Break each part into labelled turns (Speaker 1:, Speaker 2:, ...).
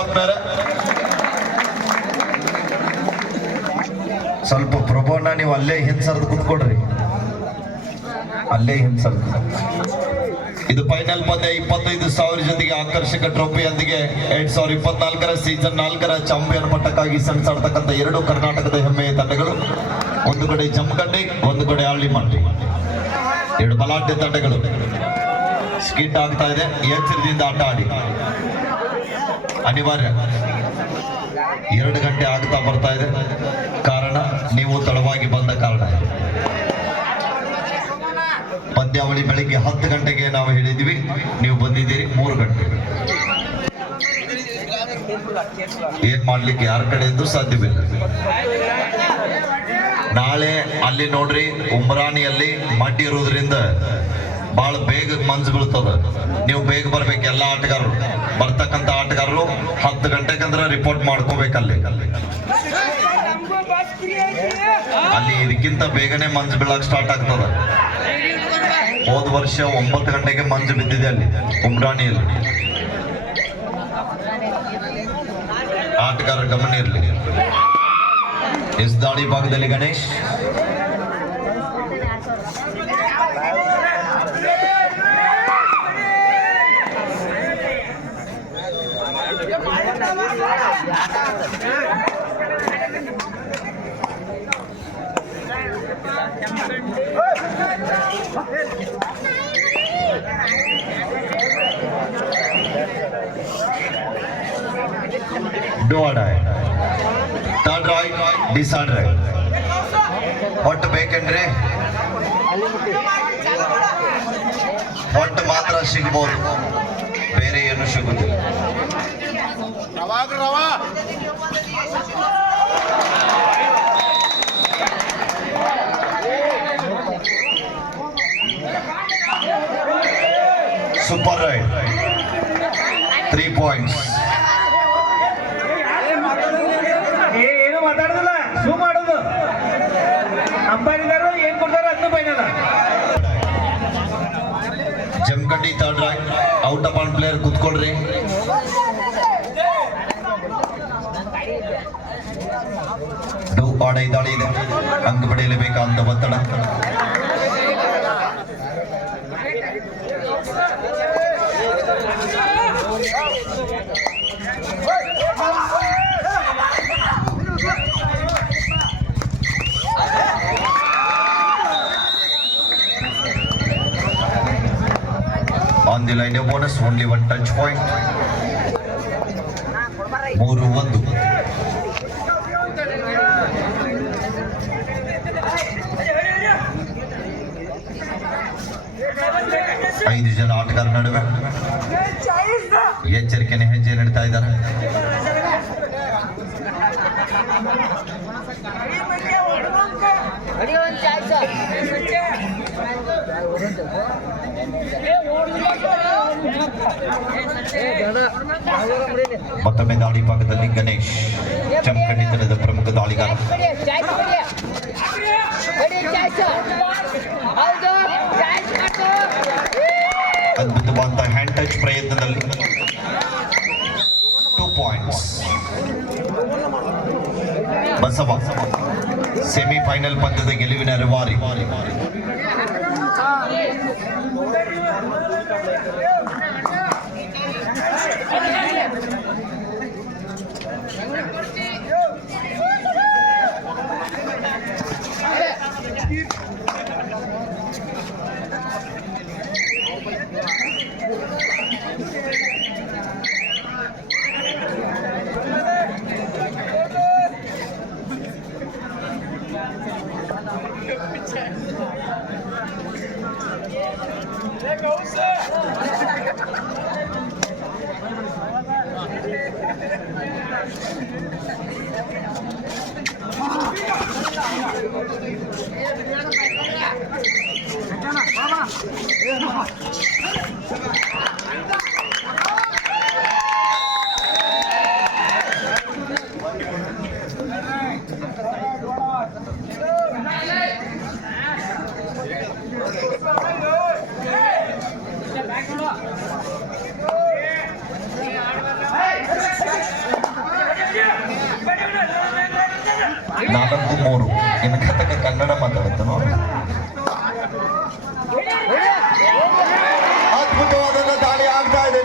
Speaker 1: ಅಲ್ಲಿ ಸ್ವಲ್ಪ ಪ್ರಭುವನ್ನ ನೀವು ಅಲ್ಲೇ ಹಿಂಸರ್ದು ಕುತ್ಕೊಡ್ರಿ ಅಲ್ಲೇ ಹಿಂಸರ್ದು. ಇದು ಫೈನಲ್ ಪಂದ್ಯ ಇಪ್ಪತ್ತೈದು ಸಾವಿರ ಜೊತೆಗೆ ಆಕರ್ಷಕ ಟ್ರೋಫಿಯೊಂದಿಗೆ ಎರಡ್ ಸಾವಿರದ ಇಪ್ಪತ್ನಾಲ್ಕರ ಸೀಸನ್ ನಾಲ್ಕರ ಚಾಂಪಿಯನ್ ಪಟ್ಟಕ್ಕಾಗಿ ಸೆಣಸಾಡ್ತಕ್ಕಂಥ ಎರಡು ಕರ್ನಾಟಕದ ಹೆಮ್ಮೆಯ ತಂಡಗಳು. ಒಂದು ಕಡೆ ಜಮಖಂಡಿ ಒಂದು ಕಡೆ ಆಳ್ಳಿಮಟ್ಟಿ ಎರಡು ಬಲಾಢ್ಯ ತಂಡಗಳು. ಸ್ಕಿಟ್ ಆಗ್ತಾ ಇದೆ ಎಚ್ಚರದಿಂದ ಆಟ ಆಡಿ. ಅನಿವಾರ್ಯ. ಎರಡು ಗಂಟೆ ಆಗ್ತಾ ಬರ್ತಾ ಇದೆ. ಕಾರಣ ನೀವು ತಡವಾಗಿ ಬಂದ ಕಾರಣ ಪಂದ್ಯಾವಳಿ ಬೆಳಿಗ್ಗೆ ಹತ್ತು ಗಂಟೆಗೆ ನಾವು ಹೇಳಿದ್ವಿ ನೀವು ಬಂದಿದ್ದೀರಿ ಮೂರು ಗಂಟೆ. ಏನ್ ಮಾಡ್ಲಿಕ್ಕೆ ಯಾರ ಕಡೆಯಿಂದ ಸಾಧ್ಯವಿಲ್ಲ. ನಾಳೆ ಅಲ್ಲಿ ನೋಡ್ರಿ ಉಮ್ರಾಣಿಯಲ್ಲಿ ಮಡ್ಡಿ ಇರೋದ್ರಿಂದ ಬಹಳ ಬೇಗ ಮಂಜು ಬೀಳ್ತದ. ನೀವು ಬೇಗ ಬರ್ಬೇಕು, ಎಲ್ಲ ಆಟಗಾರರು. ಬರ್ತಕ್ಕಂತ ಆಟಗಾರರು ಹತ್ತು ಗಂಟೆಗಂದ್ರ ರಿಪೋರ್ಟ್ ಮಾಡ್ಕೋಬೇಕಲ್ಲಿ. ಅಲ್ಲಿ ಇದಕ್ಕಿಂತ ಬೇಗನೆ ಮಂಜು ಬೀಳಕ್ ಸ್ಟಾರ್ಟ್ ಆಗ್ತದ. ಹೋದ ವರ್ಷ ಒಂಬತ್ತು ಗಂಟೆಗೆ ಮಂಜು ಬಿದ್ದಿದೆ ಅಲ್ಲಿ, ಉಮ್ರಾಣಿಯಲ್ಲಿ. ಆಟಗಾರರ ಗಮನ ಇರಲಿ. ಎಸ್ ದಾಳಿ ಭಾಗದಲ್ಲಿ Ganesh. Do or die third raid the third raid ಒಟ್ಟು ಬೇಕಂದ್ರೆ ಒಟ್ಟು ಮಾತ್ರ ಸಿಗ್ಬೋದು ಬೇರೆ ಏನು ಸಿಗುದಿಲ್ಲ super raid three points Jamkhandi third raid out of one player ಕುತ್ಕೊಳ್ರಿ. ಡೂ ಆಡ ಇದ್ದಾಳೆ ಇದೆ. ಅಂಕ ಪಡೆಯಲೇಬೇಕಾದಂತ ಒತ್ತಡ. On the line bonus only one touch point ಮೂರು ಒಂದು ಐದು ಜನ ಆಟಗಾರ ನಡುವೆ ಮತ್ತೊಮ್ಮೆ ದಾಳಿ ಭಾಗದಲ್ಲಿ ಗಣೇಶ್ ಜಮಖಂಡಿ ತಂಡದ ಪ್ರಮುಖ ದಾಳಿಗಾರ
Speaker 2: ಚಾಯ್ಸ್ ಬಡಿ ಚಾಯ್ಸ್ ಹೌದು ಚಾಯ್ಸ್ ಮಾಡು
Speaker 1: ಅದ್ಭುತವಾದ ಹ್ಯಾಂಡ್ ಟಚ್ ಪ್ರಯತ್ನದಲ್ಲಿ ಟೂ ಪಾಯಿಂಟ್ಸ್ ಬಸವ ಸೆಮಿಫೈನಲ್ ಪಂದ್ಯದ ಗೆಲುವಿನ ರವಾರಿ Okay. ನಾಲ್ಕು ಮೂರು ಇನ್ನು ಕಥಕ ಕನ್ನಡ ಮಾತಾಡುತ್ತೆ ಅದ್ಭುತವಾದ ದಾಳಿ ಆಗ್ತಾ ಇದೆ.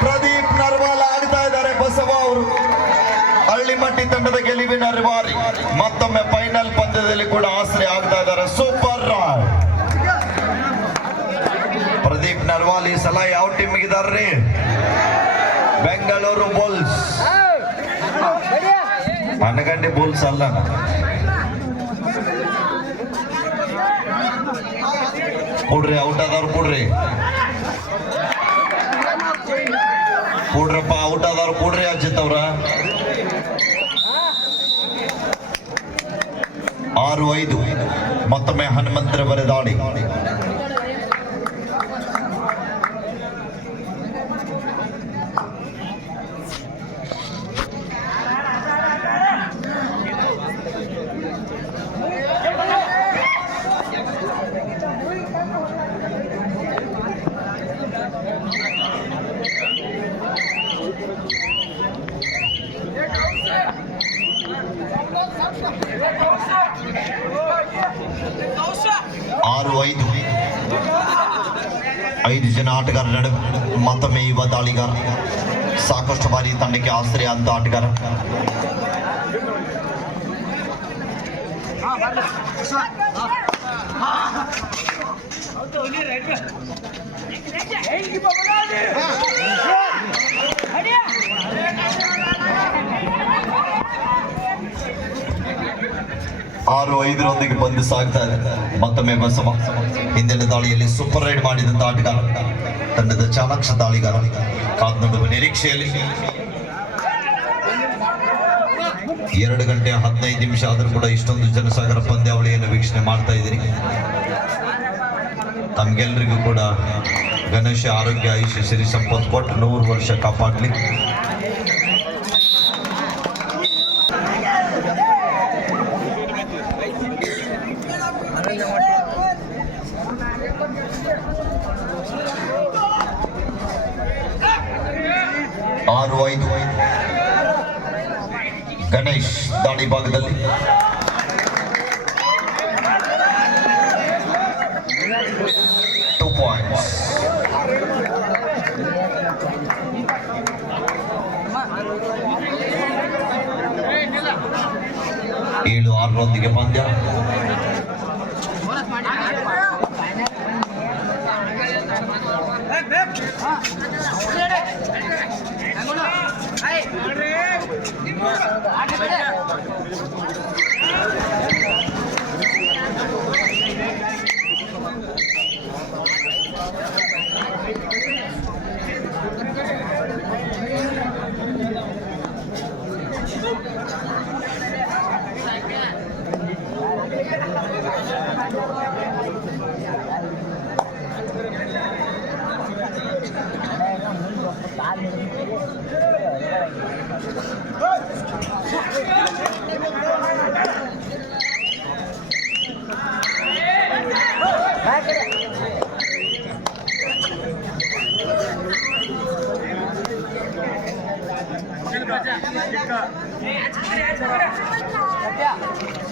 Speaker 1: ಪ್ರದೀಪ್ ನರ್ವಾಲ್ ಆಗ್ತಾ ಇದ್ದಾರೆ, ಬಸವ ಅವರು. ಹಳ್ಳಿಮಟ್ಟಿ ತಂಡದ ಗೆಲಿವಿ ರಿವಾರಿ. ಮತ್ತೊಮ್ಮೆ ಫೈನಲ್ ಪಂದ್ಯದಲ್ಲಿ ಕೂಡ ಆಸರೆ ಆಗ್ತಾ ಇದ್ದಾರೆ. ಸೂಪರ್ ರಾಯ್ ಪ್ರದೀಪ್ ನರ್ವಾಲ್ ಈ ಸಲ ಯಾವ ಟೀಮ್ ಇದ್ದಾರೆ ಬೆಂಗಳೂರು ಬುಲ್ಸ್ ಮನಗಂಡೆ బోల్ ಅಲ್ಲ. ಕೊಡ್ರಿ ಔಟ್ ಆದವ್ರು ಕೊಡ್ರಿ. ಕೊಡ್ರಪ್ಪ ಔಟ್ ಆದವ್ರು ಕೊಡ್ರಿ ಅಜಿತ್ ಅವ್ರ. ಆರು ಐದು. ಮತ್ತೊಮ್ಮೆ ಹನುಮಂತರ ಬರೆದಾಡಿ. ರನ್ ಮತ ಯುವ ದಾಳಿಗಾರ ಸಾಕಷ್ಟು ಬಾರಿ ತಂಡಕ್ಕೆ ಆಶ್ರಯ ಅಂತ ಆಟಗಾರ. ಆರು ಐದರೊಂದಿಗೆ ಬಂದು ಸಾಗ್ತಾ ಇದೆ ಮತ್ತೊಮ್ಮೆ ಬಸವ ಹಿಂದಿನ ದಾಳಿಯಲ್ಲಿ ಸೂಪರ್ ರೈಡ್ ಮಾಡಿದಂತ ಆಟಗಾರ. ತಂಡದ ಚಾಲಕ್ಷ ದಾಳಿಗಾರ ಕಾದ್ನಡುವ ನಿರೀಕ್ಷೆಯಲ್ಲಿ. ಎರಡು ಗಂಟೆ ಹದಿನೈದು ನಿಮಿಷ ಆದರೂ ಕೂಡ ಇಷ್ಟೊಂದು ಜನಸಾಗರ ಪಂದ್ಯಾವಳಿಯನ್ನು ವೀಕ್ಷಣೆ ಮಾಡ್ತಾ ಇದ್ದೀರಿ. ತಮಗೆಲ್ಲರಿಗೂ ಕೂಡ ಗಣೇಶ ಆರೋಗ್ಯ, ಆಯುಷ್ಯ, ಸಿರಿ ಸಂಪತ್ ಕೊಟ್ಟು ನೂರು ವರ್ಷ ಕಾಪಾಡಲಿ. ಆರು ಐದು ಗಣೇಶ್ ದಾಳಿ ಭಾಗದಲ್ಲಿ ಟೂ ಪಾಯಿಂಟ್ಸ್ ಏಳು ಆರರೊಂದಿಗೆ ಪಂದ್ಯ 가자. 가자. 가자.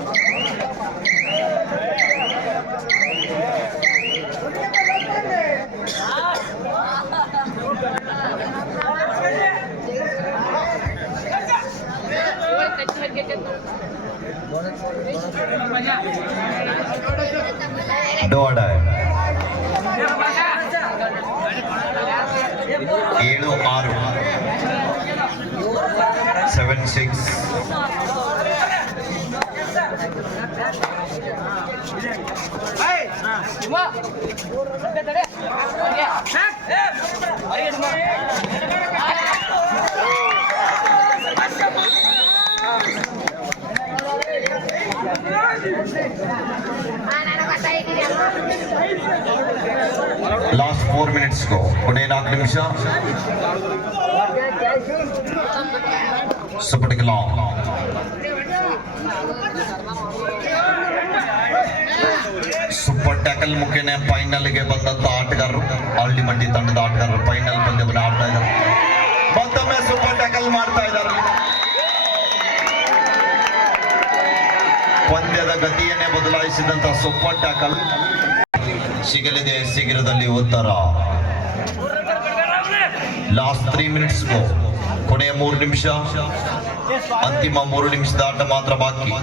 Speaker 1: ಅಡ್ಡವಾಡ ಏಳು ಆರು ಸೆವೆನ್ ಸಿಕ್ಸ್ Hey! ಫೋರ್ ಮಿನಿಟ್ಸ್ಗೂ ಕೊನೆ ನಾಲ್ಕು ನಿಮಿಷ ಸುಪಟಿಕಲ ಸೂಪರ್ ಟ್ಯಾಕಲ್ ಮುಖೇನೆ ಫೈನಲ್ಗೆ ಬಂದಂತ ಆಟಗಾರರು. ಆಲ್ಟಿಮಟ್ಟಿ ತಂಡದ ಆಟಗಾರರು ಫೈನಲ್ ಪಂದ್ಯವನ್ನು ಆಡ್ತಾ ಇದ್ದಾರೆ. ಮತ್ತೊಮ್ಮೆ ಸೂಪರ್ ಟ್ಯಾಕಲ್ ಮಾಡ್ತಾ ಇದ್ದಾರೆ. ಪಂದ್ಯದ ಗತಿಯನ್ನೇ ಬದಲಾಯಿಸಿದಂತ ಸೂಪರ್ ಟ್ಯಾಕಲ್ ಸಿಗಲಿದೆ ಶೀಘ್ರದಲ್ಲಿ ಉತ್ತರ. ಲಾಸ್ಟ್ ತ್ರೀ ಮಿನಿಟ್ಸ್ ಕೊನೆಯ ಮೂರು ನಿಮಿಷ. ಅಂತಿಮ ಮೂರು ನಿಮಿಷದ ಆಟ ಮಾತ್ರ ಬಾಕಿ.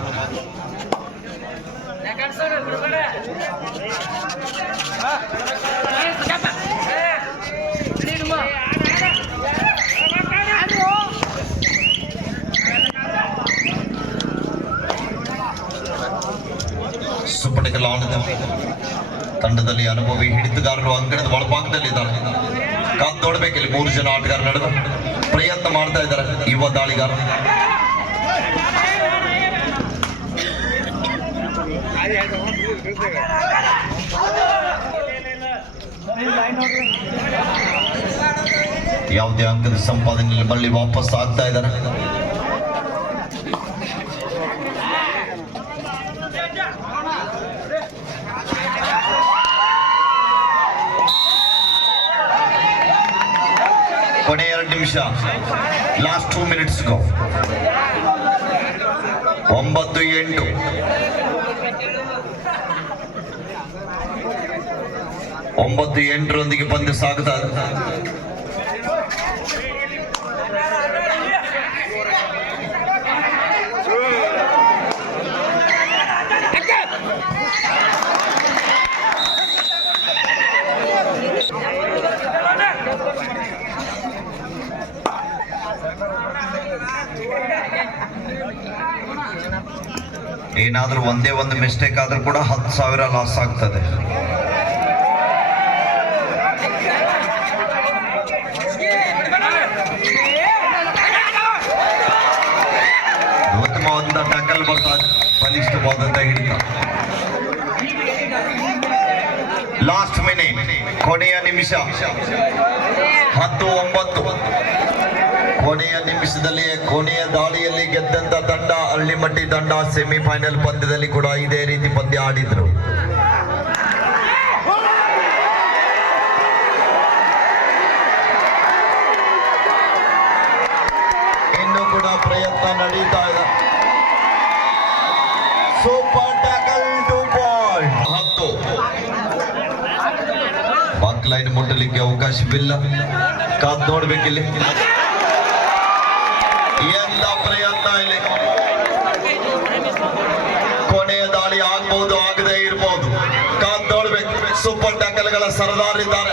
Speaker 1: ಸುಪಟಿಕಲ್ ಆನಂದ ತಂಡದಲ್ಲಿ ಅನುಭವಿ ಹಿಡಿತಗಾರರು ಇದ್ದಾರೆ. ಒಳಭಾಗದಲ್ಲಿದ್ದಾರೆ ಕಾದ್ ನೋಡ್ಬೇಕಿಲ್ಲಿ ಮೂರು ಜನ ಆಟಗಾರ ನಡೆದು ಪ್ರಯತ್ನ ಮಾಡ್ತಾ ಇದ್ದಾರೆ ಯುವ ದಾಳಿಗಾರ. ಯಾವುದೇ ಅಂಕದ ಸಂಪಾದನೆಯಲ್ಲಿ ಬಳ್ಳಿ ವಾಪಸ್ ಆಗ್ತಾ ಇದ್ದಾರೆ ಕೊನೆ ಎರಡು ನಿಮಿಷ ಲಾಸ್ಟ್ ಟೂ ಮಿನಿಟ್ಸ್ ಒಂಬತ್ತು ಎಂಟು. ಒಂಬತ್ತು ಎಂಟರೊಂದಿಗೆ ಪಂದ್ಯ ಸಾಗುತ್ತಾ? ಏನಾದ್ರೂ ಒಂದೇ ಒಂದು ಮಿಸ್ಟೇಕ್ ಆದ್ರೂ ಕೂಡ ಹತ್ತು ಸಾವಿರ ಲಾಸ್ ಆಗ್ತದೆ. ಉತ್ತಮವಾದ ಹಿಡಿತ. ಲಾಸ್ಟ್ ಮಿನಿಟ್ ಕೊನೆಯ ನಿಮಿಷ. ಹತ್ತು ಒಂಬತ್ತು. ಕೊನೆಯ ನಿಮಿಷದಲ್ಲಿ, ಕೊನೆಯ ದಾಳಿಯಲ್ಲಿ ಗೆದ್ದಂತ ತಂಡ ಹಳ್ಳಿಮಟ್ಟಿ ತಂಡ ಸೆಮಿಫೈನಲ್ ಪಂದ್ಯದಲ್ಲಿ ಕೂಡ ಇದೇ ರೀತಿ ಪಂದ್ಯ ಆಡಿದ್ರು. ಇನ್ನು ಕೂಡ ಪ್ರಯತ್ನ ನಡೀತಾ ಇದೆ. ಸೂಪರ್ ಟ್ಯಾಕಲ್ ಟು ಪಾಯಿಂಟ್ ಹತ್ತು. ಬಾಕ್ ಲೈನ್ ಮುಟ್ಟಲಿಕ್ಕೆ ಅವಕಾಶವಿಲ್ಲ. ಕಾದ್ ನೋಡ್ಬೇಕಿಲ್ಲಿ. ಪ್ರಯತ್ನ ಇಲ್ಲಿ. ಕೊನೆಯ ದಾಳಿ ಆಗ್ಬಹುದು ಆಗದೆ ಇರ್ಬಹುದು ಕಾದ್ ಸೂಪರ್ ಟ್ಯಾಕಲ್ಗಳ ಸರದಾರ್ ಇದ್ದಾರೆ